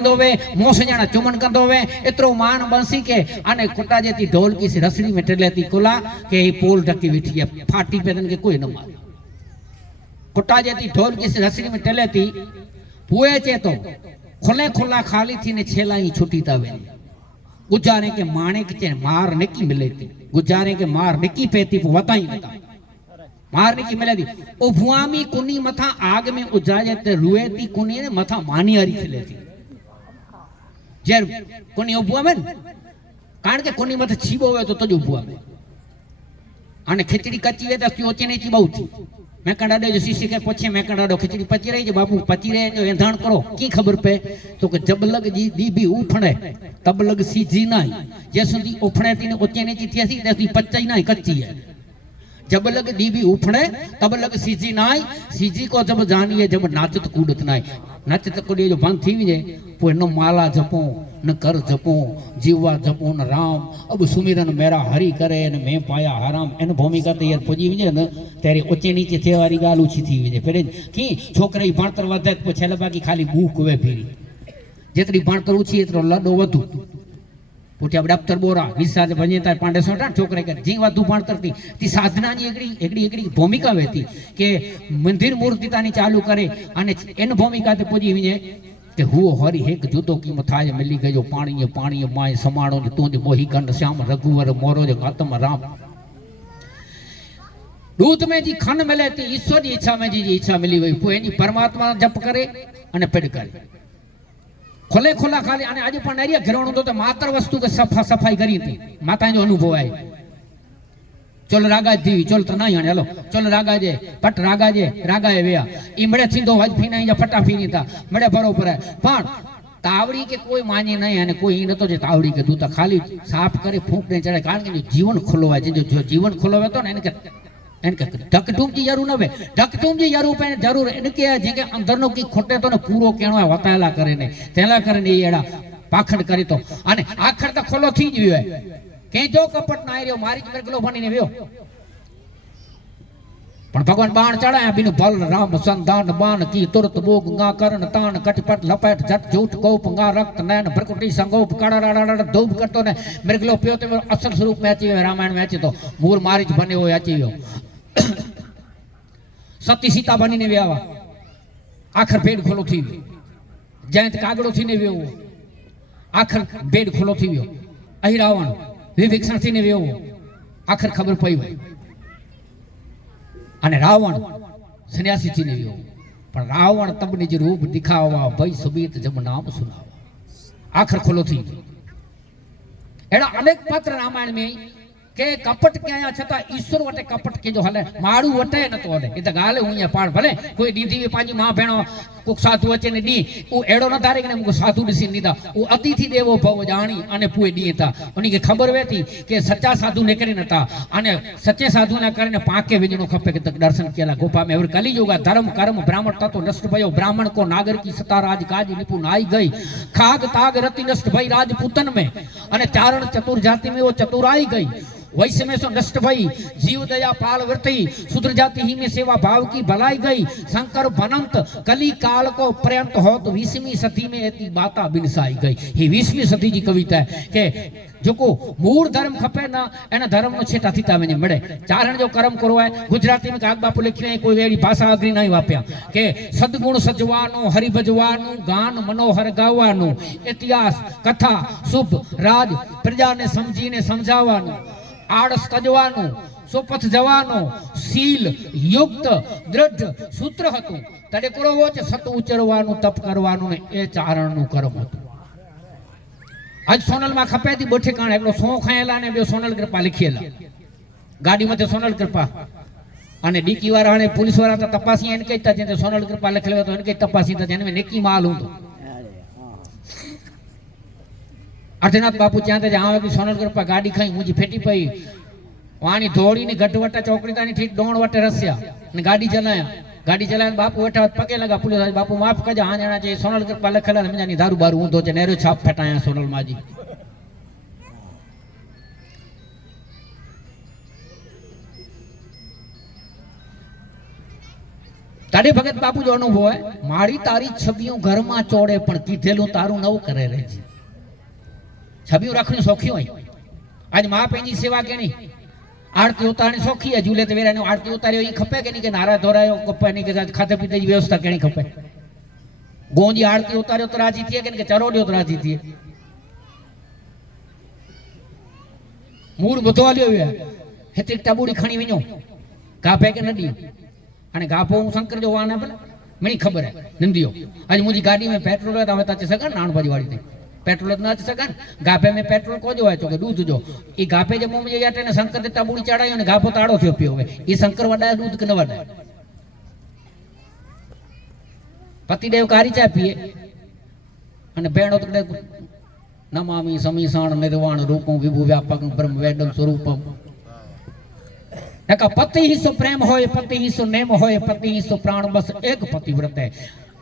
दोवे मोस जना चुमन कर दोवे इतरो मान बंसी के आने कुटा जेती ढोल की सी रसड़ी में टेलेती कुला के पोल ढकी बैठी है फाटी पे के कोई न मारे कुटा जेती ढोल की सी रसड़ी में टेलेती पुए चे तो खुले खुला खाली थी ने छेला ही छुट्टी तावे गुजारे के माने के मार निकी मिलेती गुजारे के मार निकी पेती वताई नता मार निकी मिलेती ओ भुआमी कुनी मथा आग में उजाजे ते रुएती कुनी ने मथा मानी हरी खिलेती जेर कोनी उभो में कारण के कोनी मथे छीबो होवे तो तज उभो में आने खिचड़ी कच्ची वे तो ओचे ने ची बहुत थी मैं कडाडो जो शीशी के पूछे मैं कडाडो खिचड़ी पची रही जो बाबू पची रहे जो एंधाण करो की खबर पे तो के जब लग जी दी भी उफणे तब लग सीजी नहीं जैसे उफणे थी ने ओचे ने ची थी ऐसी जैसी पच्ची नहीं कच्ची है जब लग दी भी उफणे तब लग सीजी नाई सीजी को जब जानिए जब नाचत कूदत नाई नाचत कूदे जो बंद थी विजे पोइ न माला जपो न कर जपो जीवा जपो न राम अब सुमिरन मेरा हरि करे न मैं पाया हराम इन भूमिका ते यार पुजी विजे न तेरे ऊंचे नीचे थे वाली गाल ऊंची थी विजे पेरे की छोकरा भणतर वधे पोइ छेले बाकी खाली बूक वे फिरी जेतरी भणतर ऊंची एतरो लडो वधु पुठिया दफ्तर बोरा निसाज बनेता पांडे सोटा छोकरे के जी वादू भणतर थी ती साधना ની એકડી ભૂમિકા વેતી કે મંદિર મૂર્તિ તાની ચાલુ કરે અને એન ભૂમિકા તે પૂજી વિજે કે હુઓ હરી એક જુદો કી મથાય મિલી ગયો પાણી માય સમાણો ને તું મોહી કંડ શ્યામ રઘુवर मोरो जो आत्म राम दूत में जी खन मिले थी ईश्वर की इच्छा में जी इच्छा मिली हुई पोइ एनी परमात्मा जप करे अने पेड़ करे खुले खुला खाली आने आज पण एरिया घरवणो तो मात्र वस्तु के सफाई करी थी माता जो अनुभव है चल रागा दी चल तो नहीं हेलो चल रागा जे पट रागा ए वेया ई मड़े थींदो हज फीना या फटा फीनी था मड़े बरोबर है पण तावड़ी के कोई माने नहीं है कोई न तो जे तावड़ी के दूता खाली साफ करे फूंक ने चढ़े कारण के जीवन खुलो है जो जीवन खुलो है तो ने इनके ढकटूम जी जरूर नवे ढकटूम जी जरूर पे जरूर इनके है जे अंदर नो की खोटे तो ने पूरो केणो है वताला करे ने तेला करे ने एड़ा पाखंड करे तो अने आखर तो खोलो थी ज है के जो कपट ना आर्यो मारी ज मरगलो बनीने व्यो पण भगवान बाण चढ़ाया बिनु बल राम संधान बाण की तुरत बोग गा करण तान कटपट लपेट झट झूठ कोप गा रक्त नैन भरकुटी संगोप कड़ा राड़ा धूप करतो ने मृगलो पियो तो असल स्वरूप में अची रामायण में अची तो मूर मारी ज बने हो अची व्यो सती सीता बनीने व्यावा आखर बेड खोलो थी जयंत कागड़ो थी ने व्यो आखर बेड खोलो थी व्यो अही रावण विभीषण थी ने व्यो आखर खबर पई वई अने रावण सन्यासी थी ने व्यो पण रावण तबने जे रूप दिखावा भई सुबीत जब नाम सुनावा आखर खोलो थी एड़ा अनेक पात्र रामायण में के कपट के आया छता ईश्वर वटे कपट के जो हले माड़ू वटे न तो हले ए त गाले हुया पाण भले कोई दीदी वे पाजी मां भेणो को साधु वचे ने दी ओ एड़ो न धारे के मुको साधु दिसी नीदा ओ अतिथि देवो भव जानी अने पुए दीता उनी के खबर वेती के सच्चा साधु निकरे नता अने सच्चे साधु ना करने पाके विजणो खपे के तक दर्शन केला गोपा में और कली योगा धर्म कर्म ब्राह्मण तत्व नष्ट भयो ब्राह्मण को नागर की सता राज काज निपुण आई गई खाग ताग रति नष्ट भई राजपूतन में अने चारण चतुर जाति में वो चतुराई गई वैसे में सो नष्ट भई जीव दया पाल वृत्ति सुधर जाति ही में सेवा भाव की भलाई गई शंकर बनंत कली काल को पर्यंत हो तो 20वीं सदी में एती बाता बिनसाई गई ही 20वीं सदी की कविता है के जो को मूल धर्म खपे ना एना धर्म नो छेटा थीता वने मळे चारण जो कर्म करो है गुजराती में काग बापू लिखियो है कोई एड़ी भाषा अग्री नहीं वाप्या के सद्गुण सजवानो हरि भजवानो गान मनोहर गावानो इतिहास कथा शुभ राज प्रजा ने समझीने समझावानो आड़स तजवानो सोपथ जवानो सील युक्त दृढ़ सूत्र हतु तड़े करो वो सत उचरवानो तप करवानो ने ए चारण नु कर्म हतु आज सोनल में खपे थी बोठे काण एकलो सो खायला ने बे सोनल कृपा लिखेला गाड़ी मथे सोनल कृपा अने डीकी वाला ने पुलिस वाला तो तपासी एन के जे सोनल कृपा लिखले तो एन के तपासी तो जेने में नेकी माल हुंदो अर्धनाथ बापू त्या जहाँ भी सोनल कृपा गाड़ी खाई मुझी फेटी पई वाणी धोड़ी ने गढ़वटा चौकड़ी तानी ठीक डोण वटे रस्या ने गाड़ी चलाया बापू वेठा पगे लगा पुलिस बापू माफ कजा हाँ जना चाहिए सोनल कृपा लखला मुझानी दारू बारू हूंदो चे नेरो छाप फटाया सोनल माजी તારે ભગત બાપુ જો અનુભવ હોય મારી તારી છબીઓ ઘરમાં ચોડે પણ કીધેલું તારું નવું કરે રહે છે છબીઓ રાખણી શોખી હોય આજ મા પેની સેવા કે નહીં આરતી ઉતારણી શોખી है झूले ते वेरा आरती उतारियो ई खपे के नहीं के नारा धोरायो खपे नहीं के खाते पीते की व्यवस्था केनी खपे गोंजी आरती उतारियो तो राजी थी के चरोडियो तो राजी थी मूड बधो आलियो है हेते टबूड़ी खणी विणो गाफे के नदी अने गाफो हूं शंकर जो वाने भले मनी खबर है नंदियो आज मुजी गाड़ी में पेट्रोल है तो तचे सगन नानबाजी वाली थी पेट्रोल न अच सगन गाफे में पेट्रोल को जो है तो के दूध जो ई गाफे जे मुंह में जाटे ने शंकर ते टबूड़ी चढ़ायो ने गाफो ताड़ो थयो पियो है ई शंकर वडाय दूध के न वडाय पतिदेव कारी चा पिए अने बेणो तो नमामि समीसाण निर्वाण रूपं विभु व्यापकं ब्रह्म वेदं स्वरूपं नका पति ही सो प्रेम होय पति ही सो नेम होय पति ही सो प्राण बस एक पतिव्रत है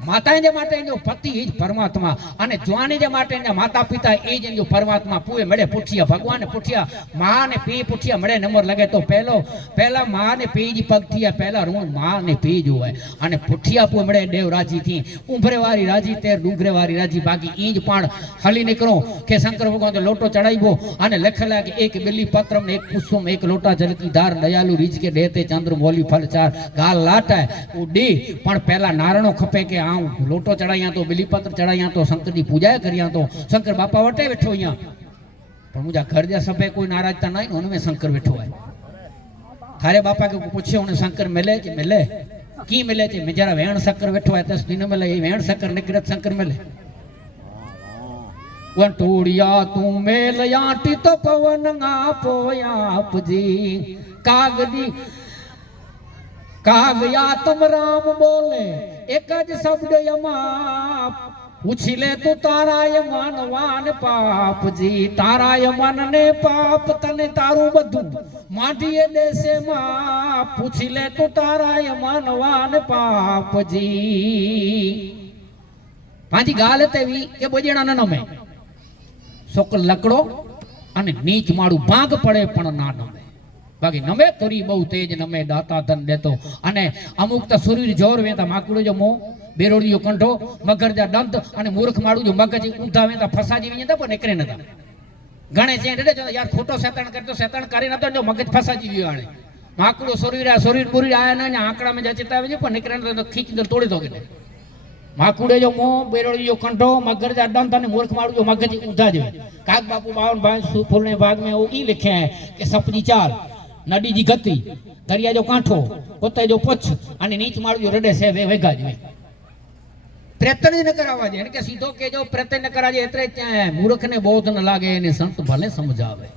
माता जे माटे जो पति ही परमात्मा अने जवानी जे माटे ने माता पिता ए जे जो परमात्मा पुए मळे पुठिया भगवान पुठिया मां ने पी पुठिया मळे नंबर लगे तो पहला मां ने पी जी पगथिया पहला ऋण मां ने पी जो है अने पुठिया पुए मळे देव राजी थी उंभरे वारी राजी तेर डूंगरे वारी राजी बाकी ईज पण हली निकरो के शंकर भगवान तो लोटो चढ़ाईबो अने लखेला के एक बिल्ली पत्रम ने एक कुसुम एक लोटा जलकी दार दयालु रीज के देते चंद्र मोली फल चार गाल लाटा उडी पण पहला नारणो खपे के लोटो चढ़ाया तो बिलीपत्र चढ़ाया तो शंकर की पूजा करिया तो शंकर बापा वटे बैठो यहाँ पर मुझा घर जा सब कोई नाराजता नहीं उनमें शंकर बैठो है थारे बापा के पूछे उन्हें शंकर मिले की मिले मैं जरा वेण शंकर बैठो है 10 दिन मिले वेण शंकर निकृत शंकर मिले वंटोड़िया तू मेल याटी तो पवन आप जी कागदी कागया तुम राम बोले एक ज शब्द यमा पूछी ले तू ताराय मानवान पाप जी ताराय मन ने पाप तने तारू बधु माटीए देसे मां पूछी ले तू ताराय मानवान पाप जी पांची गाल तेवी के बोजेणा न नमे सोक लकड़ो अने नीच माड़ू भाग पड़े पण ना नमे बाकी नमे तुरी बहु तेज नमे दाता धन देतो अने अमुक त सूर्य जोर वेता माकुड़ो जो मो बेरोड़ियो कंठो मगर जा दंत अने मूर्ख माड़ू जो मगज ऊंधा वेता फसाजी वियता पर निकरे नता गणे जे डे जो यार खोटो शैतान करतो शैतान करे नतो जो मगज फसाजी वियो आणे माकुड़ो सूर्य पूरी आया ने आंकड़ा में जचता आवे पर निकरे नतो खीच दे तोड़ी दो के माकुड़े जो मो बेरोड़ियो कंठो मगर जा दंत अने मूर्ख माड़ू जो मगज ऊंधा जे काग बापू 52 भाई फूलने भाग में वो ई लिखे है कि सपनी चाल नदी जी गति दरिया जो कांठो कोते जो पुछ अने नीच माळू जो रडे से वे वेगा जी प्रयत्न न करावा जे के सीधो के जो प्रयत्न न करा जे एतरे मूर्ख ने बोध न लागे ने संत भले समझावे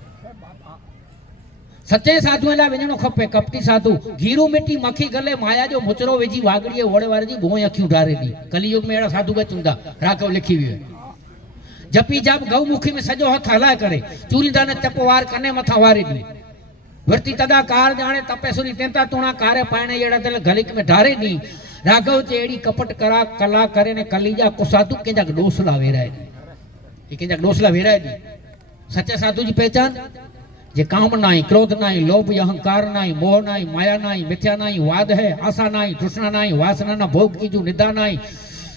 सच्चे साधु एला वेजणो खपे कपटी साधु घीरू मिट्टी मक्खी गले माया जो मुचरो वेजी वागड़ीए ओड़े वारे जी गोय अखियूं ढारे दी कलियुग में एड़ा साधु गचुंदा राघव लिखी हुई जपी जब गौमुखी में सजो हथ हलाए करे चूरीदा ने चपवार कने मथा वारी दी वर्ती तदा कार जाने तपेसुरी तेंता तोणा कारे पाणे एड़ा तले गलिक में ढारे नी राघव चेड़ी कपट करा कला करे ने कलीजा को साधु के जग डोसला वेराय दी के जग डोसला वेराय दी सच्चे साधु जी पहचान जे काम नाई क्रोध नाई लोभ अहंकार नाई मोह नाई माया नाई मिथ्या नाई वाद है आशा नाई तृष्णा नाई वासना ना भोग की जो निदा नाई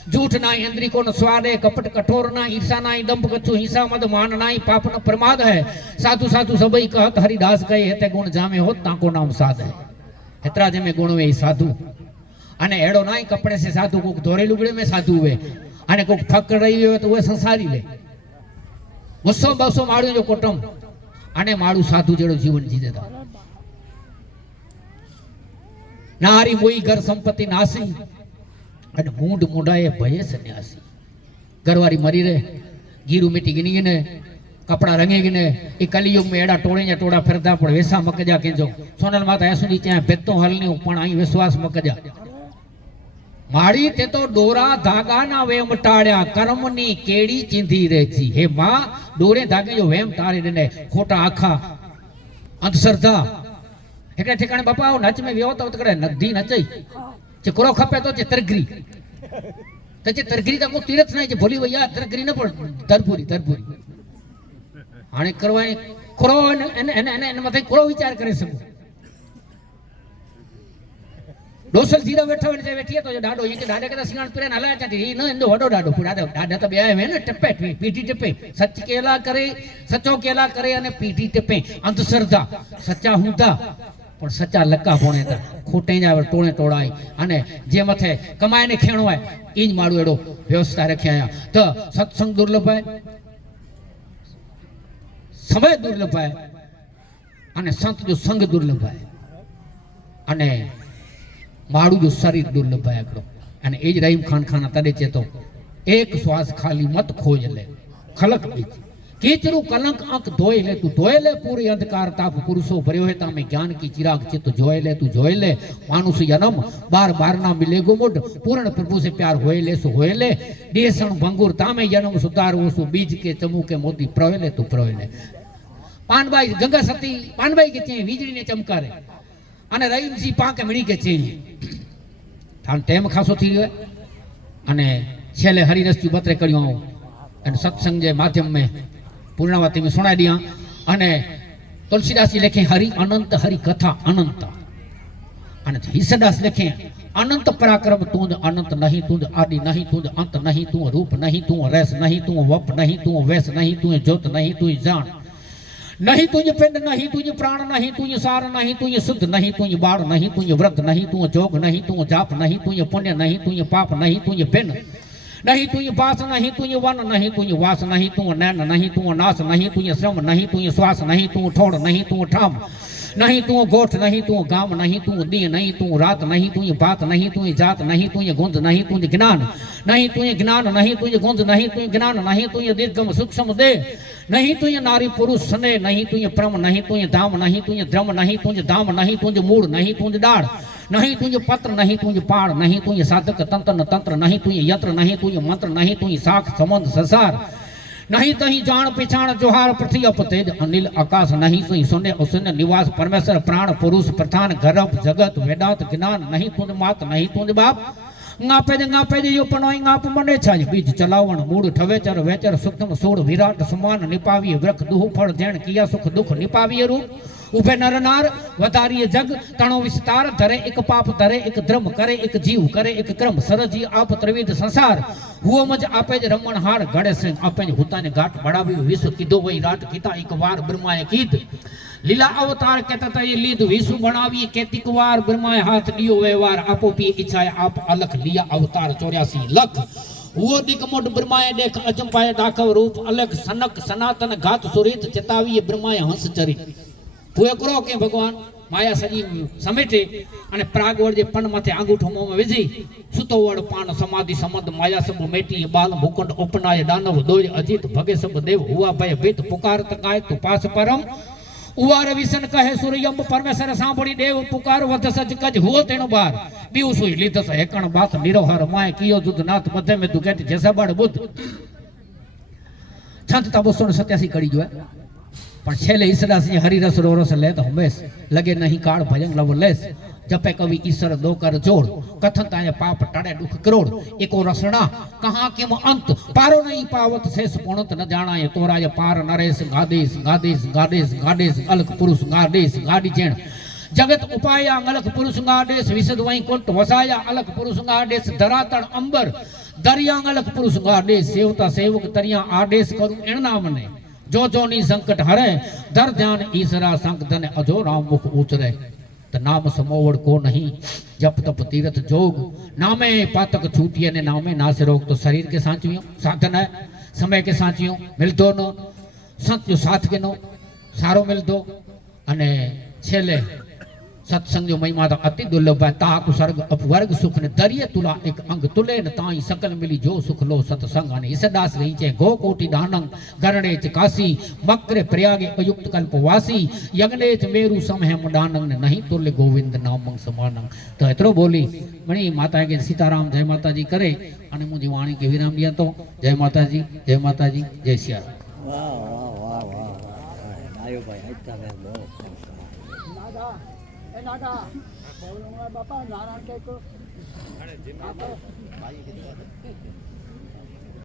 झूठ नाई इंद्री को न स्वाद है कपट कठोर ना ईर्षा नाई दंभ कछु हिंसा मद मान नाई पाप न प्रमाद है साधु साधु सबई कहत हरिदास गए हेते गुण जामे होत ताको नाम साध है हेतरा जे में गुण वे साधु अने एड़ो नाई कपड़े से साधु को धोरे लुगड़े में साधु वे अने को फक रही हो तो वे संसारी ले गुस्सो बसो माड़ू जो कुटुंब अने माड़ू साधु जेड़ो जीवन जी देता नारी मोई घर संपत्ति नासी अने मूंड मुंडाए भये सन्यासी घरवारी मरी रहे गीरू मिट्टी गिनी गिने कपड़ा रंगे गिने ए कलियुग में एड़ा टोड़े या टोड़ा फिरता पण वेसा मकजा केजो सोनल माता ऐसुनी च्या बेतो हलने पण आई विश्वास मकजा माड़ी ते तो डोरा धागा ना वेम टाड़या कर्मनी केड़ी चिंधी रहती हे मां डोरे धागे जो वेम टारे ने खोटा आखा अंधश्रद्धा एकड़े ठिकाणे बापा नच में व्यव तो करे नदी नचई चिकरो खपे तो चित्रगिरी तो चित्रगिरी तो तीर्थ नहीं जे भोली वैया तरगिरी न पर दरपुरी हाने करवाई करो एने मथे करो विचार करे सब ડોસલ જીરા બેઠો હોય ને બેઠીએ તો ડાડો એ કે દાડે કદા સિંગાણ પીરે હલાયા ચાતી એ ન એંદો વડો ડાડો દાડા તો બે આવે ને ટપ્પે પીઠી ટપ્પે સચ કેલા કરે સચો કેલા કરે અને પીઠી ટપ્પે અંધશ્રદ્ધા સચ્ચા હુંતા પણ સચ્ચા લક્કા ભોણે તા ખોટે જ આવે ટોળે ટોળાય અને જે મથે કમાય ને ખેણો હોય એ જ માળું એડો વ્યવસ્થા રખ્યા તો સત્સંગ દુર્લભ હોય, સમય દુર્લભ હોય અને સંત જો સંગ દુર્લભ હોય અને મારું જો શરીર દુર્લભ હોય એકડો અને એ જ રહીમ ખાન ખાના તડે ચેતો એક શ્વાસ ખાલી મત ખોજ લે ખલક બીજ કીચરું કલંક અંક ધોઈ લે તું ધોઈ લે પૂરી અંધકાર તાપ પુરુષો ભર્યો હે તામે જ્ઞાન કી ચિરાગ ચિત્ત જોઈ લે તું જોઈ લે માનુષ જન્મ બાર બાર ના મિલેગો મુડ પૂर्ण प्रभु से प्यार होए ले सो होए ले देशण भंगुर तामे जन्म सुधारवो सो बीज के चमू के मोती प्रवे ले तू प्रवे ले पानबाई गंगा सती पानबाई के चें वीजળી ने चमकारे અને રહીમસિંહ પાંકે મળી કે છે થાન ટેમ ખાસો થઈ ગયો અને છેલ્લે હરિરસજી બત્રે કર્યો અને સત્સંગ જે માધ્યમ में पूर्णावती में सुनाई दिया અને तुलसीदास जी लिखे हरि अनंत हरि कथा अनंत અને ઈસદાસ लिखे अनंत पराक्रम तूंद अनंत नहीं तूंद आदि नहीं तूंद अंत नहीं तू रूप नहीं तू रस नहीं तू वप नहीं तू वैस नहीं तू ज्योत नहीं तू जान नहीं तुझ पिंड नहीं तुझ प्राण नहीं तुझ सार नहीं तुझ शुद्ध नहीं तुझ बाण नहीं तुझ व्रत नहीं तू जोग नहीं तू जाप नहीं तुझ पुण्य नहीं तुझ पाप नहीं तुझ बिन नहीं तुझ बास नहीं तुझ वन नहीं तुझ वास नहीं तू नैन नहीं तू नाश नहीं तुझ श्रम नहीं तुझ श्वास नहीं तू ठोड़ नहीं तू ठाम नहीं तू गोठ नहीं तू गाम नहीं तू दी नहीं तू रात नहीं तू बात नहीं तू जात नहीं तू गुंज नहीं तू ज्ञान नहीं तू ज्ञान नहीं तू गुंज नहीं तू ज्ञान नहीं तू दीर्घम सूक्ष्म दे नहीं तू नारी पुरुष सने नहीं तू प्रम नहीं तू धाम नहीं तू द्रम नहीं तू धाम नहीं तू मूड़ नहीं तू डाढ़ नहीं तू पत्र नहीं तू पाड़ नहीं तू साधक तंत्र तंत्र नहीं तू यंत्र नहीं तू मंत्र नहीं तू साख संबंध संसार नहीं तही जान पिछाण जोहार पृथ्वी अप तेज अनिल आकाश नहीं सुई सुने उसने निवास परमेश्वर प्राण पुरुष प्रधान गर्भ जगत वेदांत ज्ञान नहीं तुझ मात नहीं तुझ बाप गापे जो पनोई गाप मने छाज बीज चलावण मूड ठवेचर वेचर सूक्ष्म सूड़ विराट समान निपावी वृक्ष दुह फल जैन किया सुख दुख निपावी रूप उभे नर नार वतारिय जग तणो विस्तार धरे एक पाप धरे एक द्रम करे एक जीव करे एक क्रम सरजी आप त्रिविध संसार हुओ मज आपे रमण हार गड़े से आपे हुता ने घाट बढ़ावी विश्व किदो वही रात किता एक बार ब्रह्माए कीद लीला अवतार कहता ये लीद विश्व बनावी केतिक वार ब्रह्माए हाथ दियो व्यवहार आपो पी इच्छाए आप अलख लिया अवतार 84 लख वो दिकमोट ब्रह्माए देख अजंपाए दाखव रूप अलग सनक सनातन घात सुरित चेतावी ब्रह्माए हंस चरित पूरे करो के भगवान माया सजी समेटे અને પ્રાગવડ જે પણ માથે આંગૂઠો મોમાં વેજી સુતોવડ પાન સમાધિ સંબંધ માયા સબ મેટી બાલ ભૂકંડ ઉપનાય દાનવ દોય અજીત ભગે સબ દેવ હુआ ભય ભીત પુકારત કાય તો પાસ પરમ ઉવાર વિસન કહે સૂર્યંબ પરમેશ્વર સાંભળી દેવ પુકાર વધ સજ કજ હુઓ તેનો બાર દીવ સુઈ લીધસ એકણ બાત નિરવહર માય કિયો જુદ નાથ મધ્ય મે દુકેટ જેસા બડ બુદ્ધ છંત 287 કડી જો પણ છેલ્લે ઈસદાસજી હરિરસ રોરસ લે તો હંમેશ લગે નહીં કાળ ભજન લવ લેસ जपे कवि ईश्वर दो कर जोड़ कथन ताए पाप टड़े दुख करोड़ एको रसना कहाँ किम अंत पारो नहीं पावत शेष पुणत न जाना तोरा ये पार नरेश गादेश गादेश गादेश गादेश अलख पुरुष गादेश गादी चेण जगत उपाया अलख पुरुष गादेश विशद वहीं कुंट वसाया अलख पुरुष गादेश धरातड़ अंबर दरिया अलख पुरुष गादेश सेवता सेवक तरिया आदेश करूं एण नाम ने जो नी संकट हरे दर ध्यान ईसरा संक धन अजो राम मुख उचरे नाम समोवड़ को नहीं जप तप तीरथ जोग नामे पातक छूटिए ने नामे नाश रोग तो शरीर के सांचियों साधन है समय के सांचियों मिल दो नो संत जो साथ के नो सारो मिल दो अने छेले सत्संग जो महिमा तो अति दुर्लभ है ताक स्वर्ग अपवर्ग सुख ने दरिये तुला एक अंग तुले न ताई सकल मिली जो सुख लो सत्संग अने ईसदास रही चे गो कोटि दानंग गरणे च काशी मक्रे प्रयागे अयुक्त कल्प वासी यज्ञे च मेरु समहे मुडानंग ने नहीं तुल्य गोविंद नामंग समानंग तो एतरो बोली मणि माता के सीताराम जय माता जी करे अने मुझी वाणी के विराम दिया तो जय माता जी जय सिया राम। वाह वाह वाह वाह वाह आयो भाई आइता है नादा बापा नारायण के को